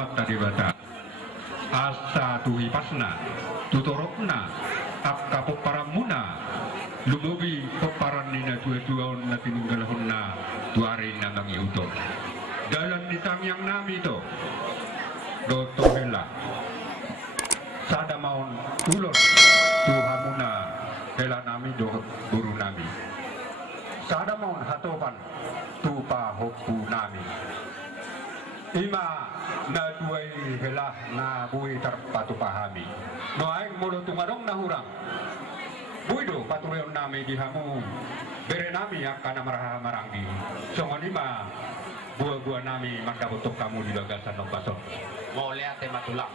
Muhammad tadi bata asa tuhi pasna tutorokna akka peparamuna lumobi peparan nina dua na tinunggalahunna tuari na mangi uto dalam nitang yang nami to doto hela sada maun ulon tuhamuna hela nami do guru nami sada maun hatopan tupa hopu nami ima na duay hela na buhi terpatu pahami no aing mulo tumadong na hurang buido patureon nami dihamu bere nami akan amaraha maranggi songon ima buah-buah nami makabutok kamu di bagasan ng baso mo leate matulak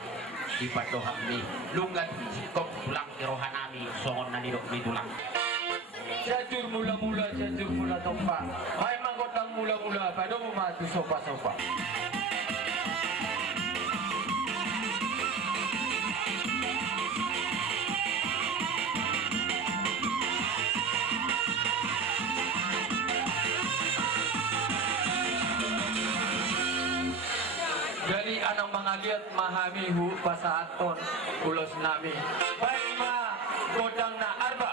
di patoham ni lungat sikop tulang tirohan nami songon na nilok ni tulang Jajur mula tompa may manggotang mula pada matu sopa dari anang mangaliat mahami hu pasaaton ulos nami baik ma godang na arba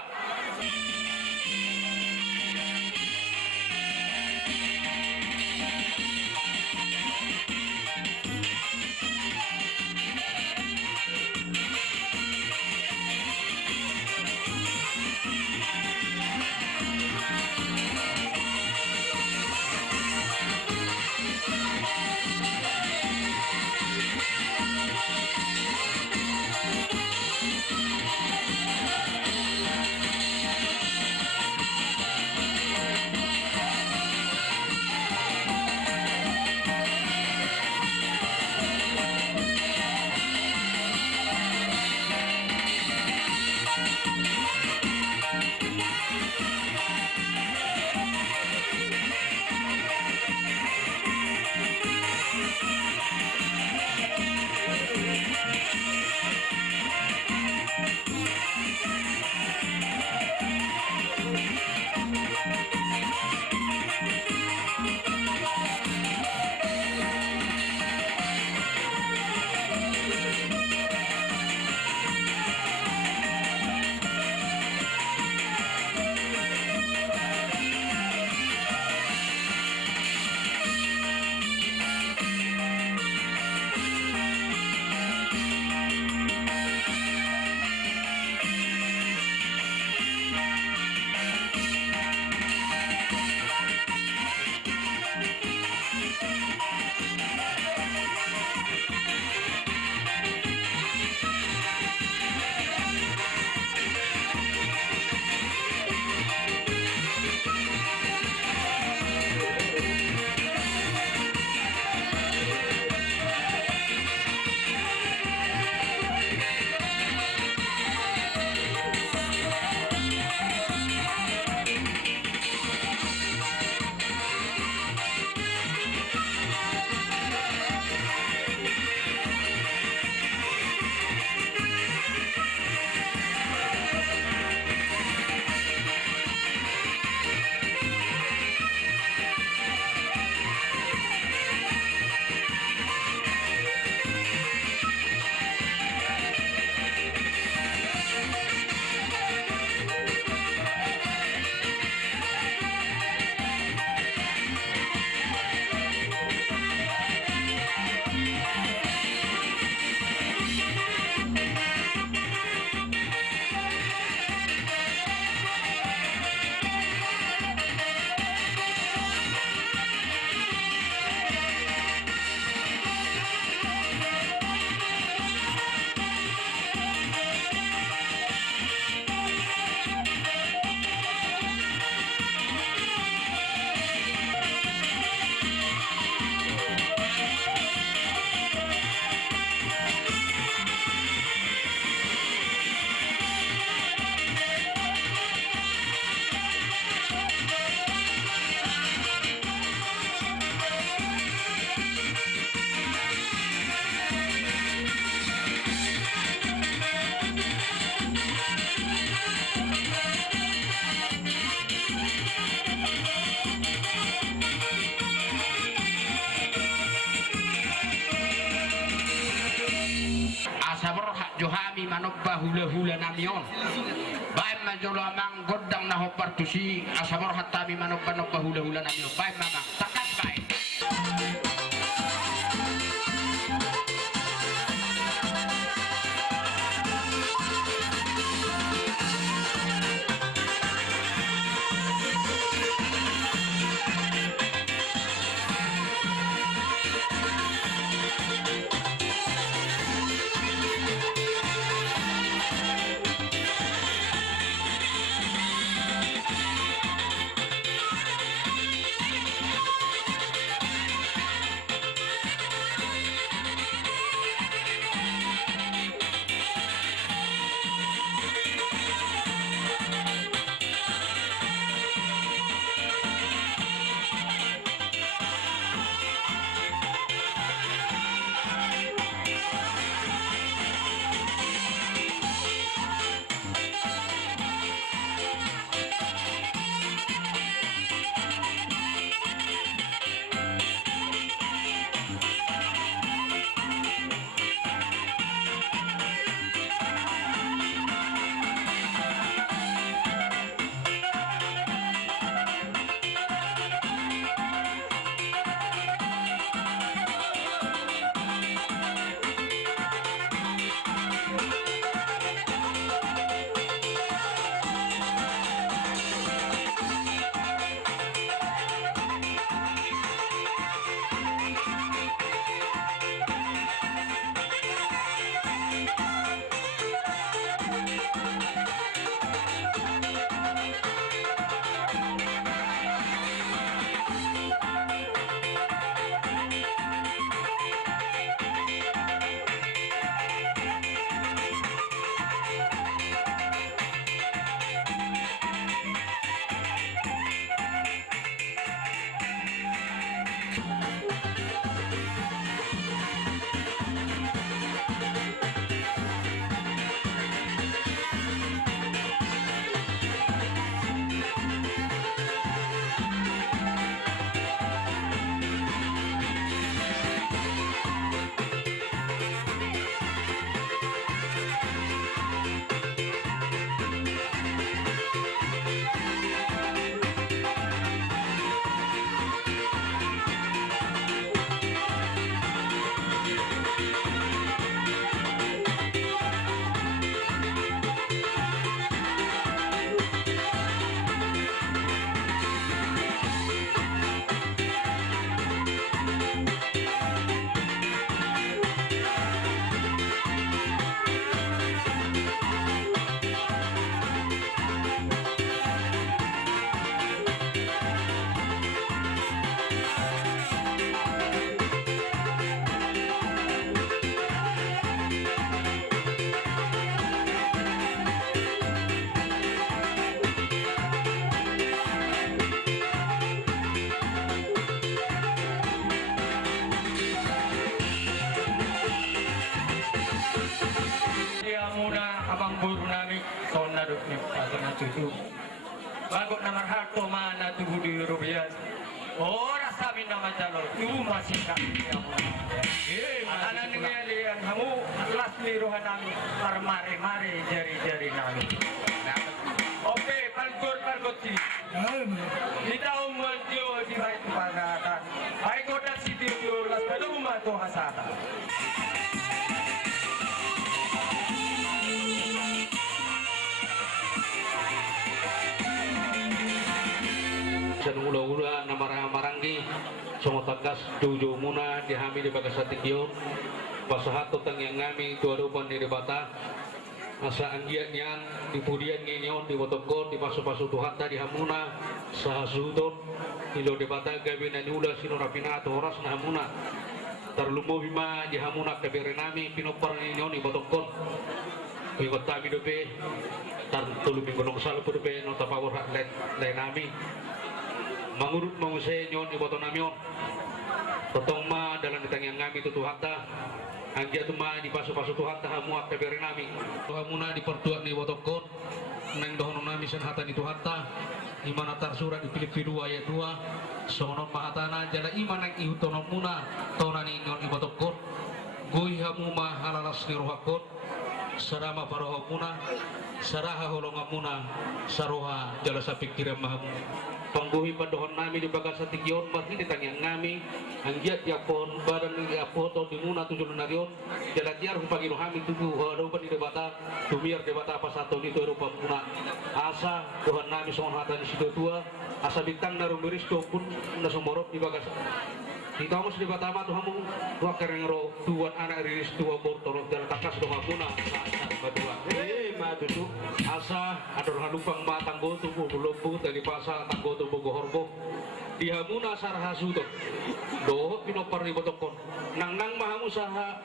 asabor hak johami manobba hula-hula namion baik majolo amang godang na hopartusi asabor hatami manobba hula-hula namion baik mamang takat baik. Bagot na marhato mana tubuh di rupiah. Ora sabi na majalo tu masih kami. Anak ningalian kamu kelas liruhan nami mare jari nami. Oke, palgot sini. Kita umur jauh di baik panatan. Baik kota situ jauh las belum matu hasata. Dan ula-ula na marang-maranggi songo tagas tujuh muna dihami di bagas satikyo pasahato tang yang ngami tuarupan di debata asa anggian yang dipudian nginyon di botokon di pasu-pasu tuhata di hamuna sahasudon ilo debata gabi na ula sino rapinato oras na hamuna terlumo bima di hamuna kabirenami pinopar nginyon di botokon ikot tabi dope tar tulubing gunung salu dope no tapawar hak lenami mangurut mangusay nyon iboto namyon totong ma dalam ditang yang ngami tutu hakta anggia tuma di pasu-pasu tu hakta hamuak kabere nami hamuna di pertuak ni botokon neng dohon nami sen hata di tu hakta imana tar surat di Filipi 2 ayat 2 sonon mahatana jala iman nang ihutonon muna tonani nyon ibotokon goy hamuma halalas ni rohakot sarama parohamuna saraha holongamuna saroha jalasa pikiran mahamu pangguhi padohon nami di bagas satikyon mati di tangyang nami anggiat yapon badan ni apoto di muna tujuh narion jalan tiar pagino hami tubuh rupa di debata tumiar debata apa satu itu rupa muna asa Tuhan nami songhatan di situ tua asa bintang narum beris pun nasomorok di bagas di kamus di batama Tuhanmu tua kerengro tuan anak riris tua bortorok dan takas doa muna saat berdua matusu asa adalah lupang matang gotu bulobu dari pasal tanggotu bogohorbo dihamuna sarhasuto doh pinopar di botokon nang mahamu saha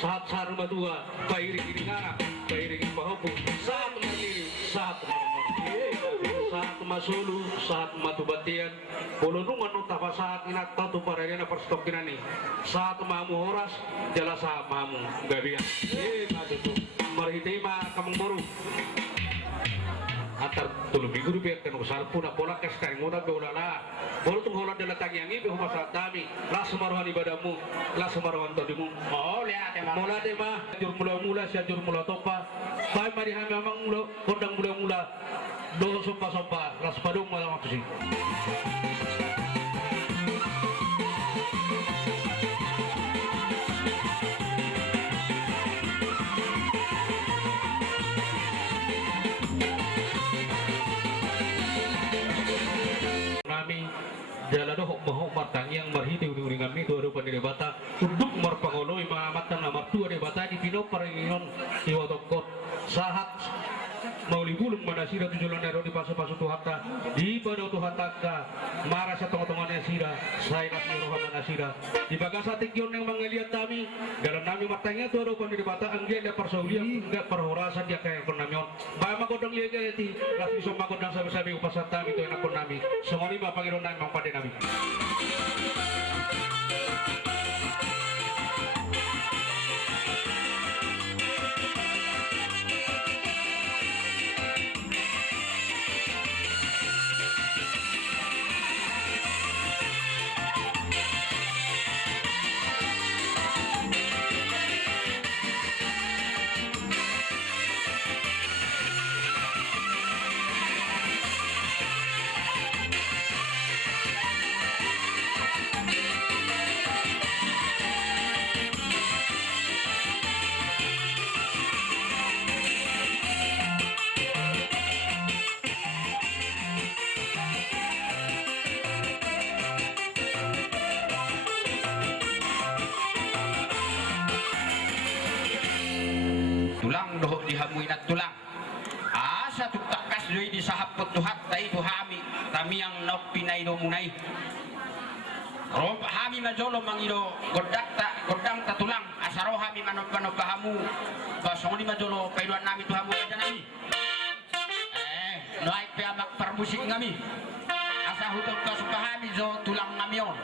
saat sar badua bairi ngana bairi pahopu saat mandiri saat saat masulu saat matubatian bolonungan utapa saat inat tatu pararena perstokinani saat mahamu horas jala saat mahamu gabian matusu marhitima kamang boru atar tulu minggu rupiah kan usal puna pola kes kain muda beulala bolu tung hola dela tangiangi be huma satami la semaruhan ibadamu la semaruhan todimu Oh, lihat emang. mola dema jur mula jur mula topa bai mari hami amang mula kondang mula do sopa las padung malam apa sih jala doh mohok matang yang marhiti uri kami tu rupa di debata uduk marpangolo imamatan nomor 2 debata di pino paringon iwatokot sahat mau libulung manasira tujulan nero di pasu-pasu tuhata di pada tuhata ka marah sa tong-tongannya sira saya nasi roha manasira di bagasa tikyon yang mengeliat kami dalam nami matangnya tu rupa di debata anggia ada persaulia enggak perhorasan dia kayak konamion ba magodang liya kaya ti las biso magodang sabi-sabi upasat kami tu enak konami semua lima pangiron nami mangpade nami doh dihamuin at tulang asa tutakas doy di sahapot tuhat tay tuhami kami yang nok pinay do munay ro hami majolo mangido godang ta tulang asaro hami manop kahamu basong di majolo paiduan nami tuhamu aja nami noai pe amak permusik ngami asa hutok kasupahami jo tulang ngamion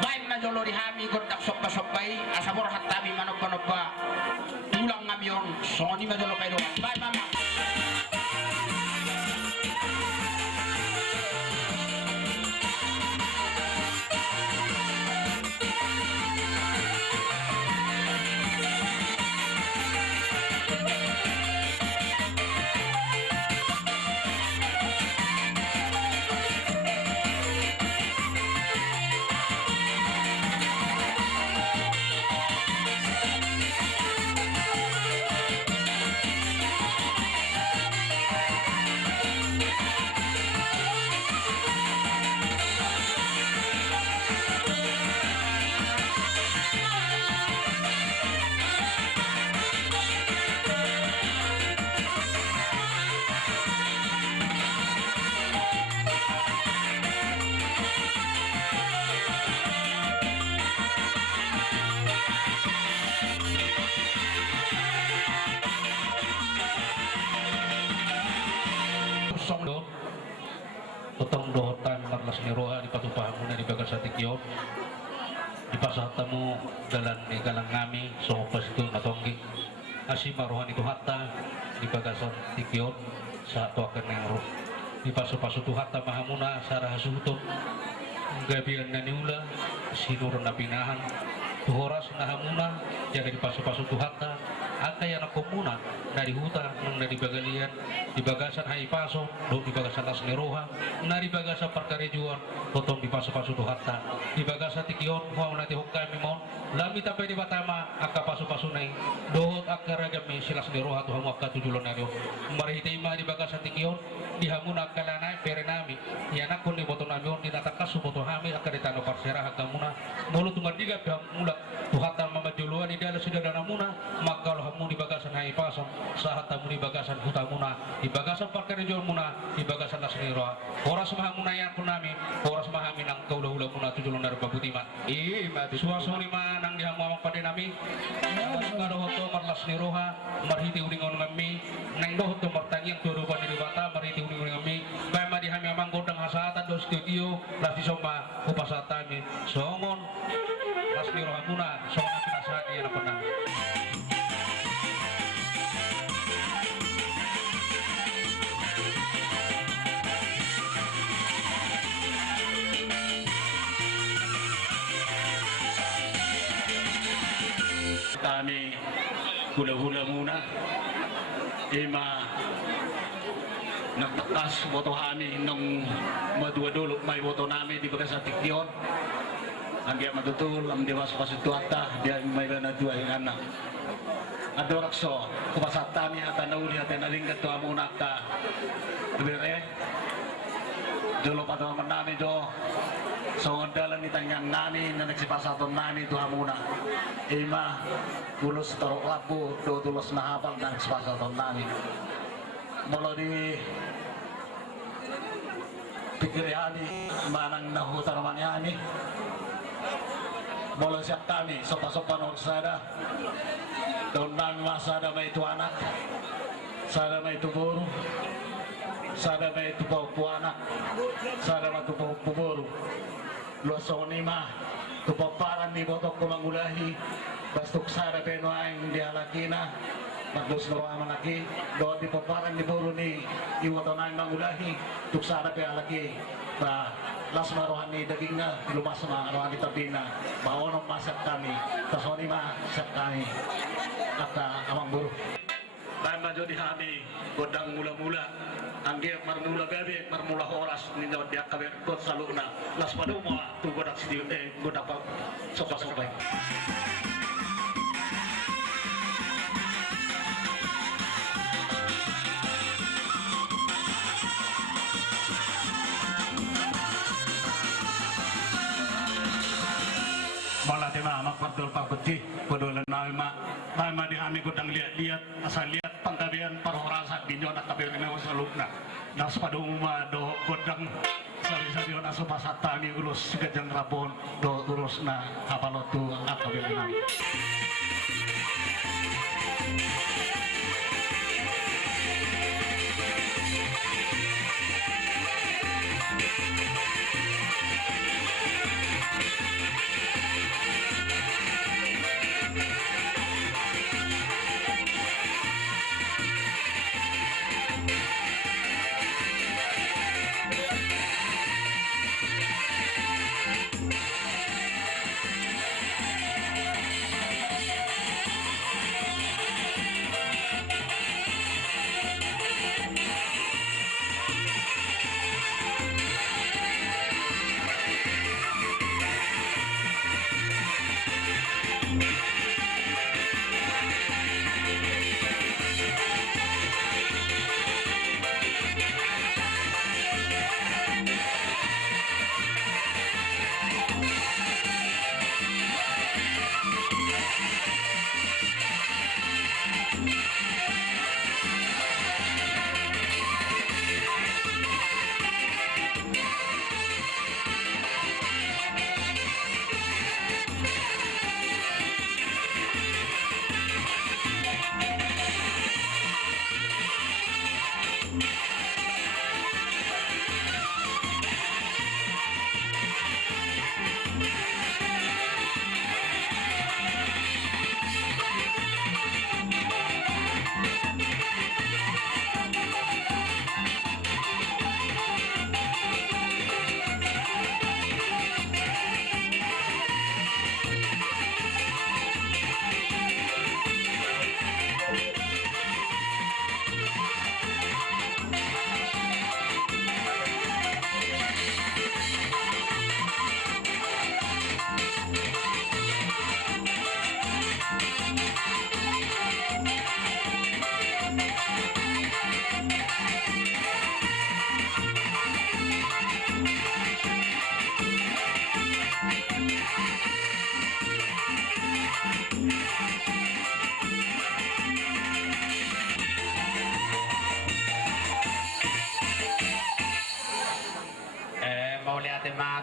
baik majolo di hami godak sopa-sopai asabor hatami manop tulang ngamion soni majolo kaido bye mama Totong dohotan marlas niroa di patupahamuna di bagas satikyo di pasahatamu dalam di galang ngami sopas itu matonggi asima rohani tuhata di bagas satikyo saat tuakan yang roh di pasu-pasu tuhata mahamuna sarah suhutun gabian naniula sinur napinahan Tuhoras na hamuna jaga di pasu-pasu tuhata akay anak komuna dari huta nang dari bagalian di bagasan hai paso do di bagasan las neroha na di bagasan parkarejuan totong di pasu-pasu tuhata di bagasan tikion huang nanti hukai mimon lami tapai di batama akka pasu-pasu nai dohot akka ragami silas neroha tuhamu akka tujulon nario mari hitima di bagasan tikion di hamuna akka lanai perenami yanak kun di boto namion di natakasu boto hami akka di tano parsera hakka muna mulu tungan diga mula tuhatan mama juluan di dalam sudah dana muna maka lo hamu di bagasan hai pasam sahat tamu di bagasan hutamuna di bagasan parkarejuan muna di bagasan lasnira horas mahamuna yang kunami horas mahami nang kau dahulu muna tujulon dari babutiman mati suasoni manang di hamu pada nami karo hoto marlas niroha marhiti uningon ngami nang do hoto martangi yang turu pada di bata marhiti uningon ngami bama di hami amang godang hasatan do studio lati soma upasatami songon las niroha muna songon pinasadi yang pernah kami hula-hula muna ima nagtakas boto kami nung madua-dulok may boto namin di baga sa tikyon ang kaya matutul ang diwas pasituata dia may ganadua yung anak adorakso kupasatami at anauli at analingkat to amuna ka tubire dulu pa naman namin do so dalan itanyang namin na nagsipasaton namin to amuna ima kulos tarok labu do tulos na hapal na nagsipasaton namin mula di pikirihani manang nahutan naman yani mula siap kami sopa-sopa sada daun namin masada may itu anak sada may itu buru sada may itu anak sada may itu buru luaso nima tupaparan ni botok kumangulahi bastuk sada penuaing dihalakina magdos na manaki do di paparan ni buru ni iwatonay mangulahi tuk sada pe alaki ba las marohan ni daging na lumas na arohan ni tabina baonong masak kami tasoni masak kami kata amang buru bayan majo di kami godang mula-mula angge marmula gabi marmula horas ni daw dia kabe kot saluna las padu mo tu godak sidi godak pa sopa-sopa malah tema amak pardol pak beti podolan nama nama di kami godang lihat-lihat asal lihat pangkabian parorasa di nyonak kabian ini wasalukna nas pada umma do godang sari-sari on aso pasatani ulus gajang rabon do urusna apalotu akabian ini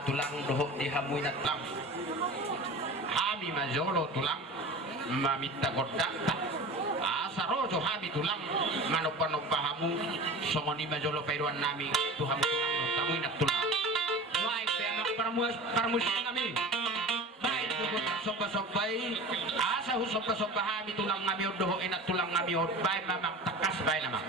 tulang doho di hamui na tulang hami majolo tulang mamita godak asa rojo hami tulang manopa hamu songoni majolo pairuan nami tu hamu tulang no hamui na tulang wai pemak paramus kami baik dukut sopa-sopai asa hu sopa-sopa hami tulang ngami doho ina tulang ngami baik mamak takas baik nama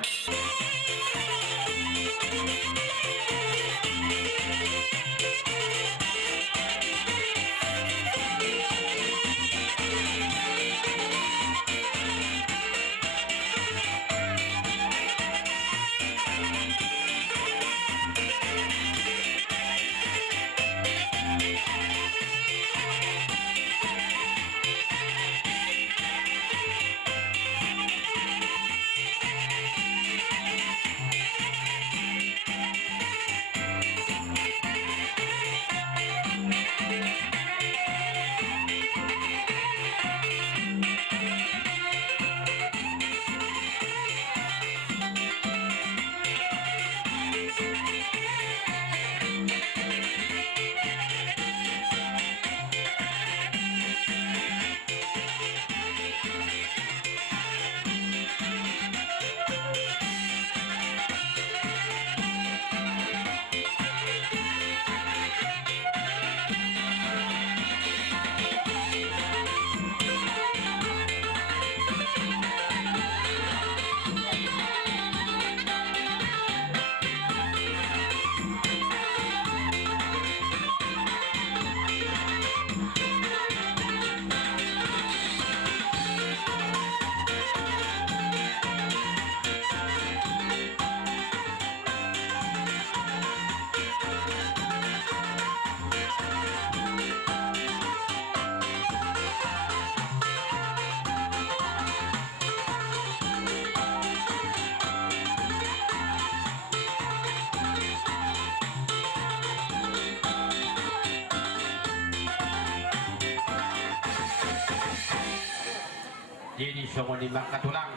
ini semua di bangka tulang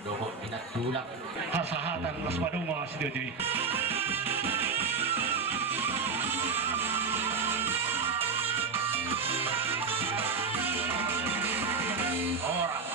doho ina tulang Hasahatan mas madungo si Dudi. ora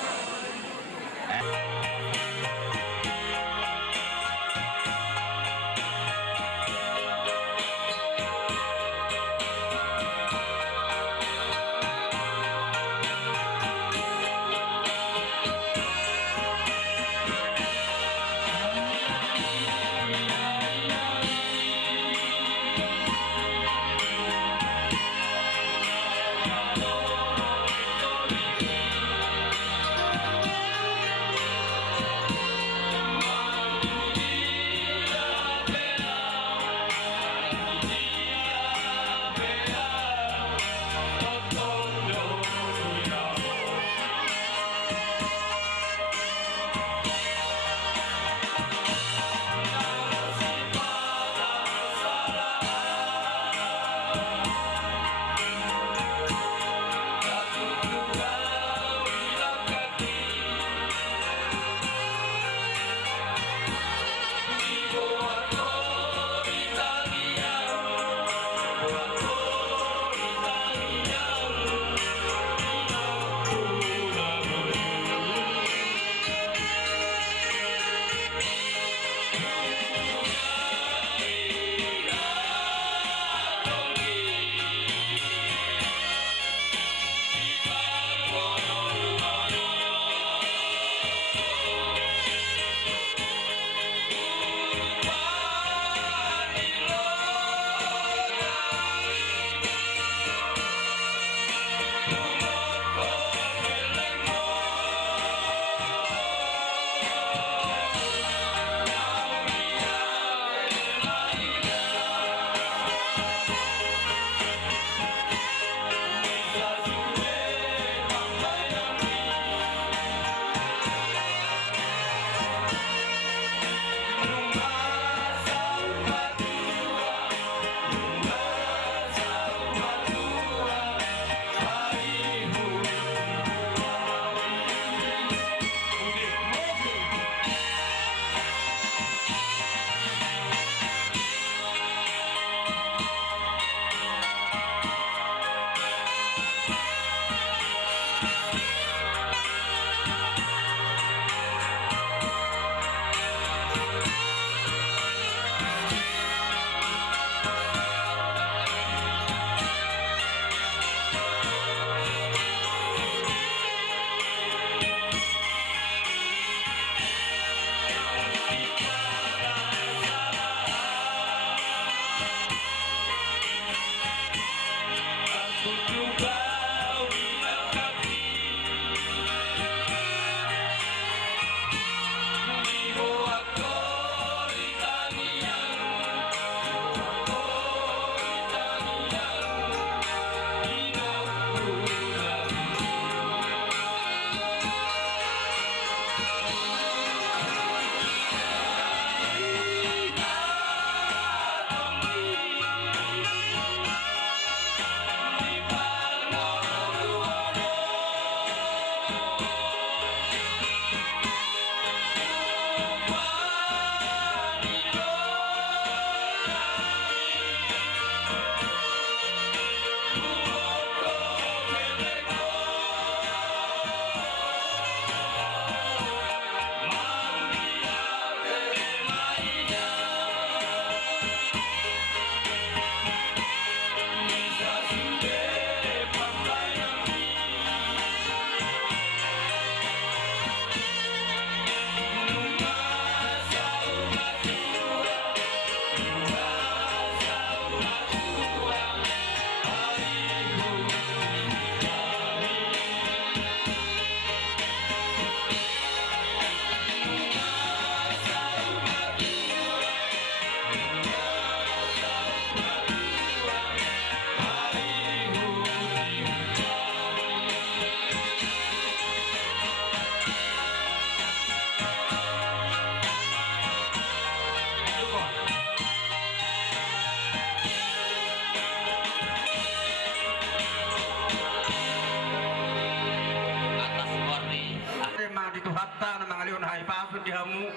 di tuhatta na mga leon hai pasod di hamu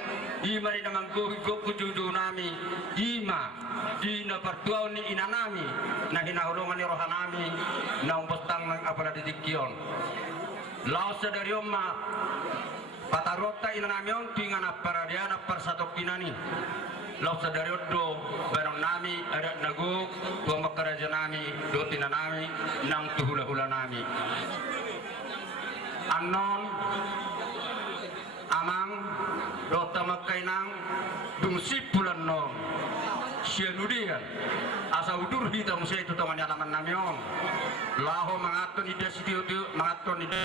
ima di namang guhigop kujudu nami ima di na pertuaw ni ina nami na hinahulungan ni rohan nami na umpostang ng apala didikyon laos sa dari umma patarota ina nami on tingan aparadiana persatok pinani laos sa dari odo barang nami ada naguk tuang makaraja nami dotina nami nang tuhula-hula nami anon amang dota makainang dungsip bulan non sianudian asa udur hitam saya itu teman alaman namion laho mangaton ida sidio mangaton ida